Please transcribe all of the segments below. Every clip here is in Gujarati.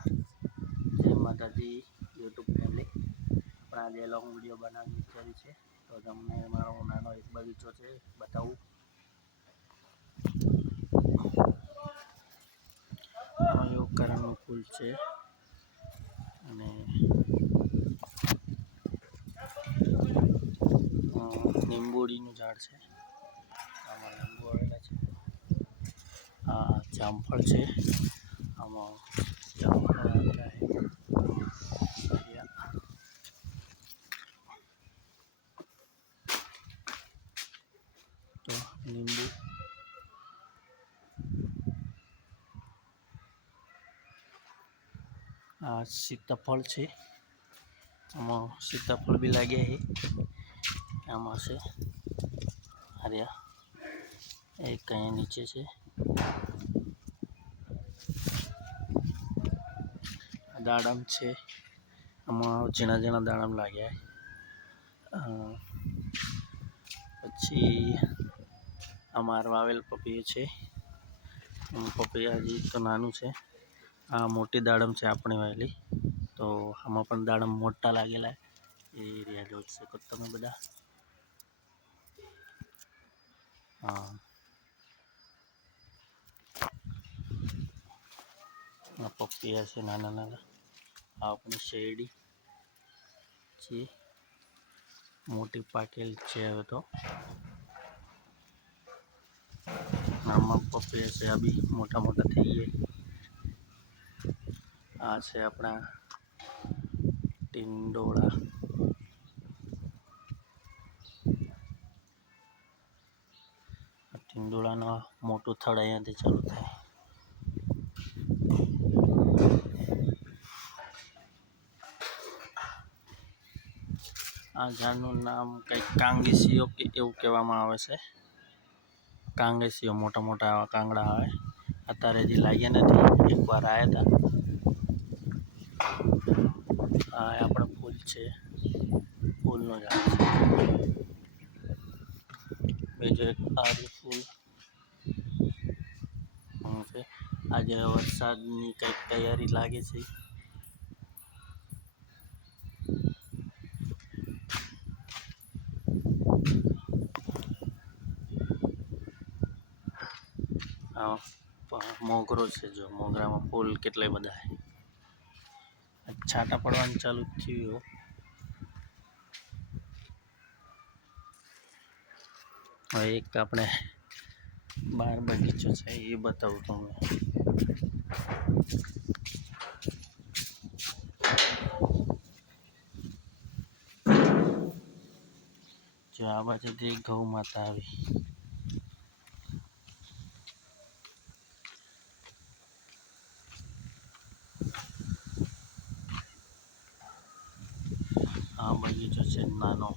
જય માતાજી યુટ્યુબ ફેમિલી, આપણે આજે લોંગ વિડીયો બનાવવાની વિચારી છે. તો તમને મારો નાનો એક બગીચો છે બતાવું. કરણનું ફૂલ છે અને લીંબોડીનું ઝાડ છે. આમાં લીંબુ આવેલા છે. આ જામફળ છે. આમાં જામફળ આવેલા છે. તો લીંબુ, આ સીતાફળ છે. આમાં સીતાફળ બી લાગ્યા છે. આમાં છે આર્યા એક અહીંયા નીચે છે. દાડમ છે. આમાં ઝીણા ઝીણા દાડમ લાગ્યા. પછી અમારું આવેલ પપૈયું છે. પપૈયા હજી તો નાનું છે. આ મોટી દાડમ છે આપણી વાયેલી. તો આમાં પણ દાડમ મોટા લાગેલા એ રહ્યા જોઈ શકો તમે બધા. આ પપૈયા છે નાના નાના. આ આપણી શેરડી છે, મોટી પાકેલ છે. હવે તો આમાં પપૈયા છે, આ બી મોટા મોટા થઈ ગયા. આ છે આપણા ટીંડોળા. ટીંડોળાનો મોટું થડ અહીંયાથી ચાલુ થાય. આ ઝાડનું નામ કંઈક કાંગેસીઓ કે એવું કહેવામાં આવે છે. કાંગેસીઓ મોટા મોટા આવા કાંગડા આવે. અત્યારે હજી લાગ્યા નથી, એકવાર આવ્યા હતા. આ આપણે ફૂલ છે, ફૂલનો ઝાડ છે. બીજું એક આર્ય ફૂલ છે. આજે વરસાદની કંઈક તૈયારી લાગે છે. મોગરો છે. જો મોગરામાં ફૂલ કેટલાય બધા છાંટા પડવાનું ચાલુ થયું. હવે એક આપણે બાર બગીચો છે એ બતાવું તમને. જો આ બાજુથી ગૌ માતા આવી. આ બગીચો છે નાનો.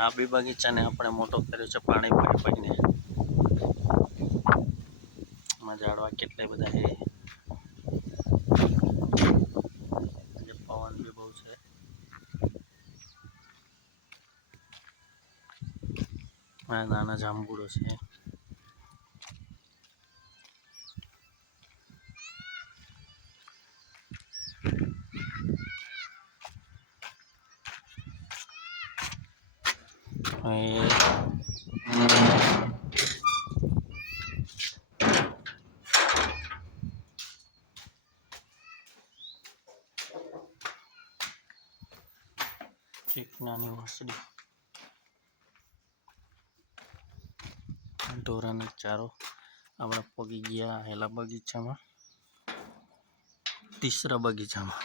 આ બી બગીચાને આપણે મોટો કર્યો છે પાણી પાઈ પાઈને. આમાં ઝાડવા કેટલાય બધા છે. આજે પવન બી બહુ છે. આ નાના જાંબુડો છે. એક નાની વાસળી, ઢોરાને ચારો. આપણે પગી ગયા હેલા બગીચામાં, તીસરા બગીચામાં.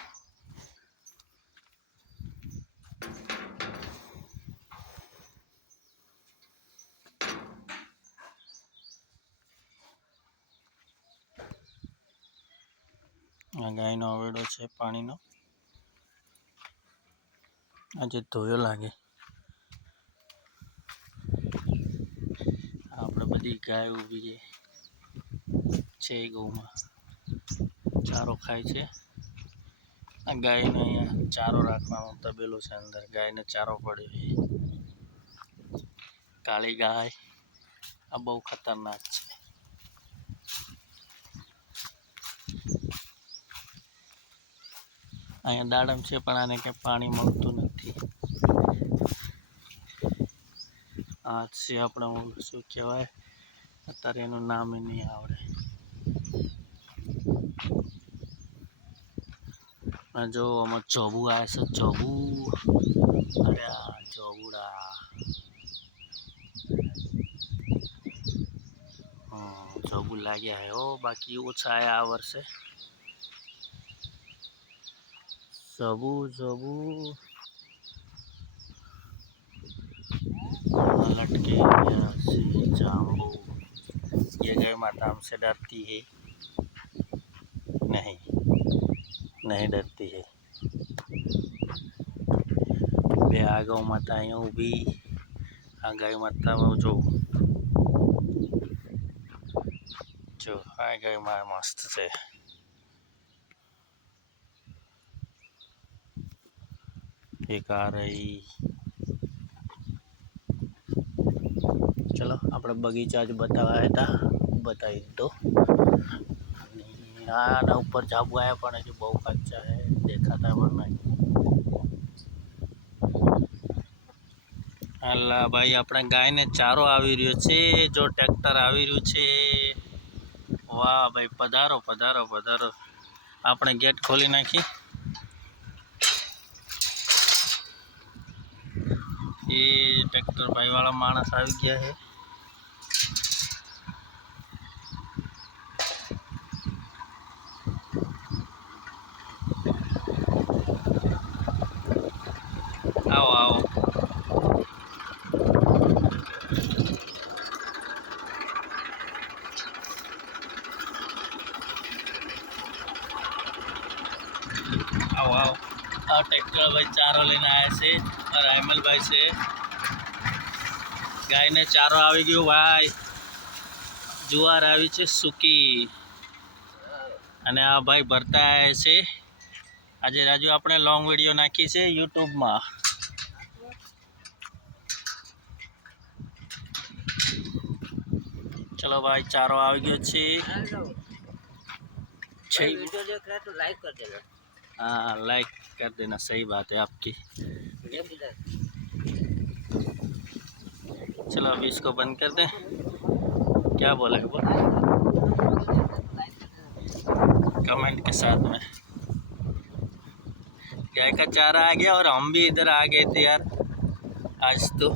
આ ગાયનો અવેડો છે પાણીનો. આજે ધોયો લાગે. આપણે બધી ગાય ઊભી છે ગૌમાં, ચારો ખાય છે. આ ગાયને અહીંયા ચારો રાખવાનો તબેલો છે. અંદર ગાયને ચારો પડ્યો છે. કાળી ગાય આ બહુ ખતરનાક છે. અહીંયા દાડમ છે પણ આને કંઈ પાણી મળતું નથી. આ છે આપણે શું કહેવાય, અત્યારે એનું નામ નહીં આવડે. જો આમાં ચોબુ આવે છે, ચોબુ. અરે આ ચોબુડા ચોબુ લાગ્યા હે. બાકી ઓછા આયા આ વર્ષે. ચોબુ लटके जाम्बू। ये गाय माता हमसे डरती है नहीं डरती है। बे आ गौ माता अँ ऊभी। आ गाय माता जो आ गाय माँ मस्त है। एक आ रही। चलो આપણે બગીચા જ બતાવ્યા હતા, બતાવી દો. આના ઉપર જાબુ આવ્યા પણ હજી બહુ કચ્ચા છે, દેખાતા પણ નહીં. અલ્લા ભાઈ, આપણે ગાયને ચારો આવી રહ્યો છે. જો ટ્રેક્ટર આવી રહ્યું છે. વાહ ભાઈ, પધારો પધારો પધારો. આપણે ગેટ ખોલી નાખી. એ ટ્રેક્ટર ભાઈ વાળા માણસ આવી ગયા છે. आओ आओ। आओ आओ। आ ट्रैक्टर भाई चारो लेने आए से और अहमल भाई से गाय ने चारो આવી ગયો ભાઈ। જુવાર આવી છે સૂકી અને આ ભાઈ ભરતા આવે છે। આજે રાજુ આપણે લોંગ વિડીયો નાખી છે યુટ્યુબમાં। चलो भाई, चारो आ गयो छे। वीडियो देख रहे तो लाइक कर देना। हाँ, लाइक कर देना, सही बात है आपकी। चलो अभी इसको बंद कर दें। क्या बोला है वो? कमेंट के साथ में। गाय का चारा आ गया और हम भी इधर आ गए थे यार आज तो।